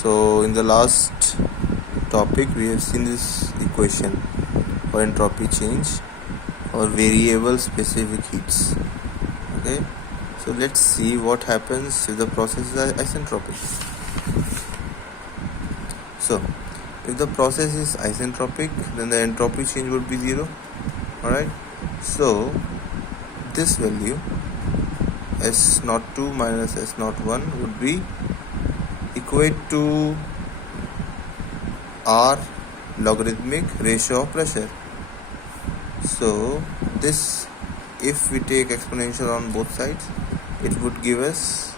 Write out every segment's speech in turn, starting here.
So in the last topic we have seen this equation for entropy change or variable specific heats. Okay, so let's see what happens if the process is isentropic. So if the process is isentropic, then the entropy change would be 0. Alright, so this value S02 minus S01 would be equate to R logarithmic ratio of pressure. So this, if we take exponential on both sides, it would give us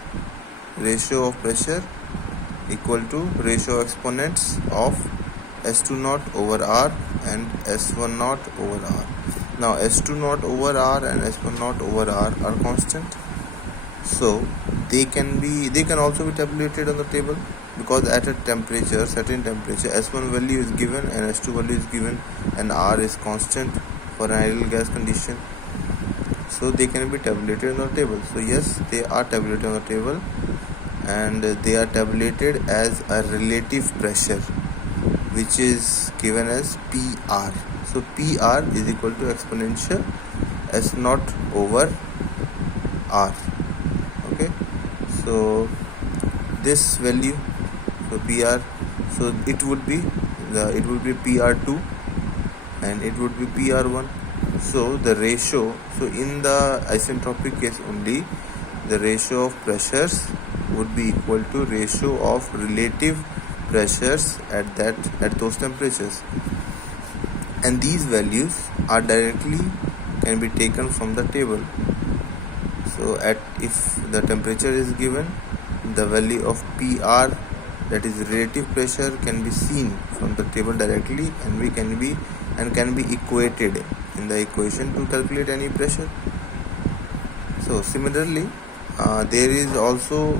ratio of pressure equal to ratio exponents of S20 over R and S10 over R. Now S20 over R and S10 over R are constant, so they can also be tabulated on the table, because at a temperature, certain temperature, S1 value is given and S2 value is given and R is constant for an ideal gas condition, so they can be tabulated on the table. So yes, they are tabulated on the table, and they are tabulated as a relative pressure which is given as PR. So PR is equal to exponential S0 over R. Okay, so this value, so PR, so it would be PR2 and it would be PR1. So the ratio, so in the isentropic case only, the ratio of pressures would be equal to ratio of relative pressures at those temperatures, and these values are directly can be taken from the table. So if the temperature is given, the value of PR, that is relative pressure, can be seen from the table directly, and can be equated in the equation to calculate any pressure. So similarly, there is also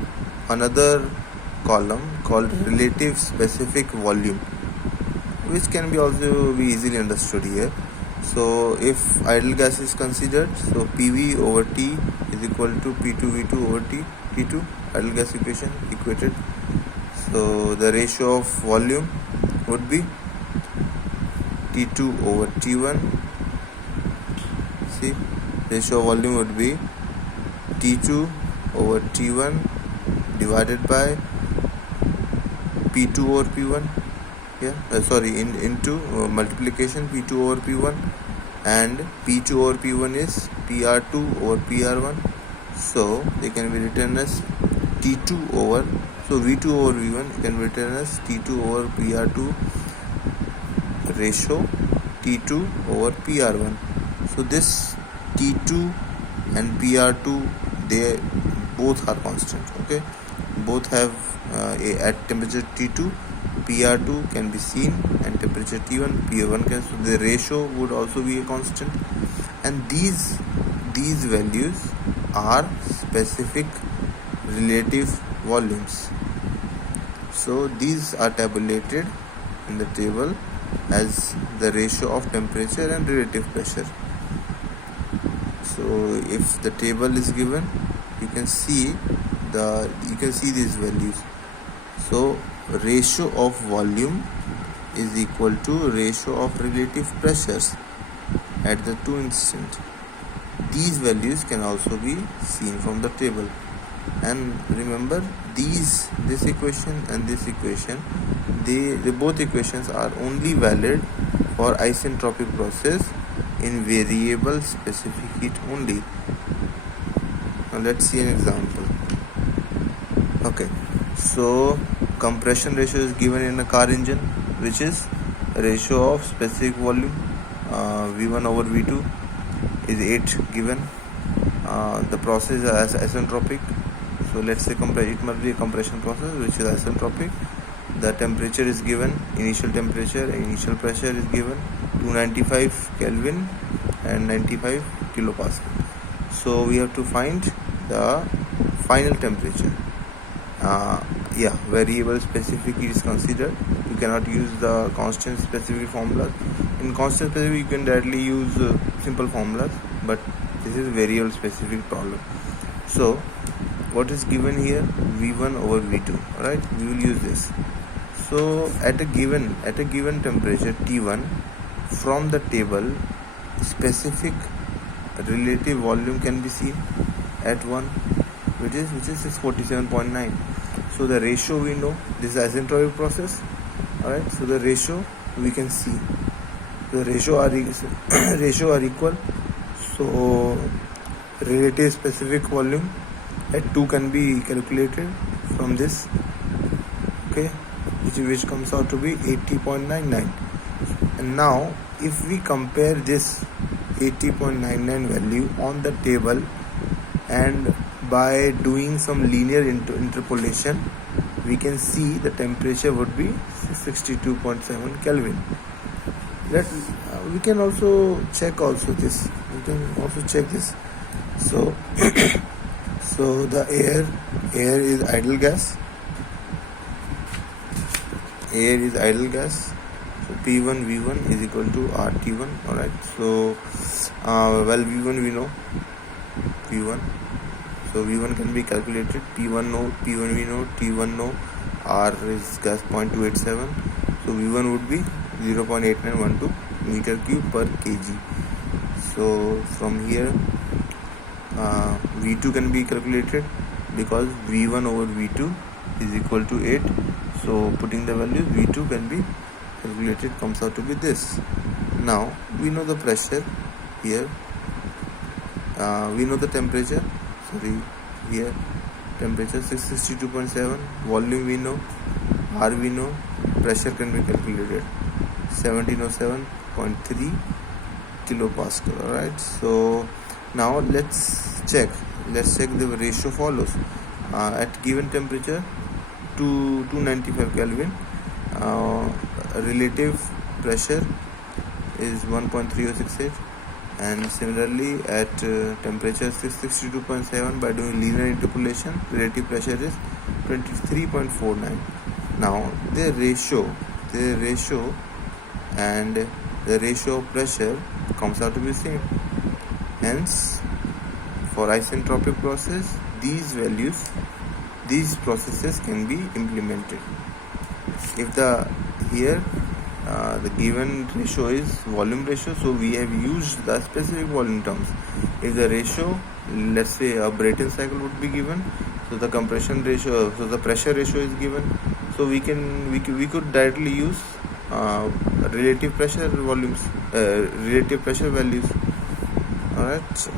another column called relative specific volume, which can be also be easily understood here. So if ideal gas is considered, so PV over T is equal to P2V2 over T2, ideal gas equation equated. So the ratio of volume would be T2 over T1. See, ratio of volume would be T2 over T1 divided by P2 over P1. Into multiplication P2 over P1, and P2 over P1 is PR2 over PR1. So they can be written as T2 over, so V2 over V1 can be written as T2 over PR2 ratio T2 over PR1. So this T2 and PR2, they both are constant. Okay, both have at temperature T2 PR2 can be seen, and temperature T1 PR1 can, so the ratio would also be a constant, and these values are specific relative volumes. So these are tabulated in the table as the ratio of temperature and relative pressure. So if the table is given, you can see these values. So ratio of volume is equal to ratio of relative pressures at the two instants. These values can also be seen from the table, and remember this equation and this equation, they both equations are only valid for isentropic process in variable specific heat only. Now let's see an example. Okay, so compression ratio is given in a car engine, which is ratio of specific volume, V1 over V2 is 8 given. The process is isentropic, so let's say it must be a compression process which is isentropic. The temperature is given, initial temperature and initial pressure is given, 295 Kelvin and 95 kilopascal. So we have to find the final temperature. Variable specific heat is considered. You cannot use the constant specific formula. In constant specific you can directly use simple formulas, but this is variable specific problem. So what is given here? V1 over V2. Alright, we will use this. So at a given temperature T1, from the table specific relative volume can be seen at 1, which is 647.9. so the ratio we know, this is isentropic process. Alright, so the ratio we can see, the ratio are equal. So relative specific volume at 2 can be calculated from this, okay, which comes out to be 80.99. and now if we compare this 80.99 value on the table and by doing some linear interpolation, we can see the temperature would be 62.7 Kelvin. We can also check this. So so the air is idle gas. So P1 V1 is equal to RT1. Alright, so V1 we know, P1. So V1 can be calculated. P1 we know, T1 no, R is gas 0.287. So V1 would be 0.8912 meter cube per kg. So from here V2 can be calculated because V1 over V2 is equal to 8. So putting the values, V2 can be calculated, comes out to be this. Now we know the pressure here, we know the temperature, here temperature 662.7, volume we know, R we know, pressure can be calculated 1707.3 kilopascal. Alright, so now let's check the ratio follows. At given temperature 295 Kelvin, relative pressure is 1.3068, and similarly at temperature 662.7, by doing linear interpolation, relative pressure is 23.49. now the ratio and the ratio of pressure comes out to be same. Hence, for isentropic process, these processes can be implemented. If the given ratio is volume ratio, so we have used the specific volume terms. If the ratio, let's say a Brayton cycle would be given, so the compression ratio, so the pressure ratio is given, so we could directly use relative pressure values. Alright, so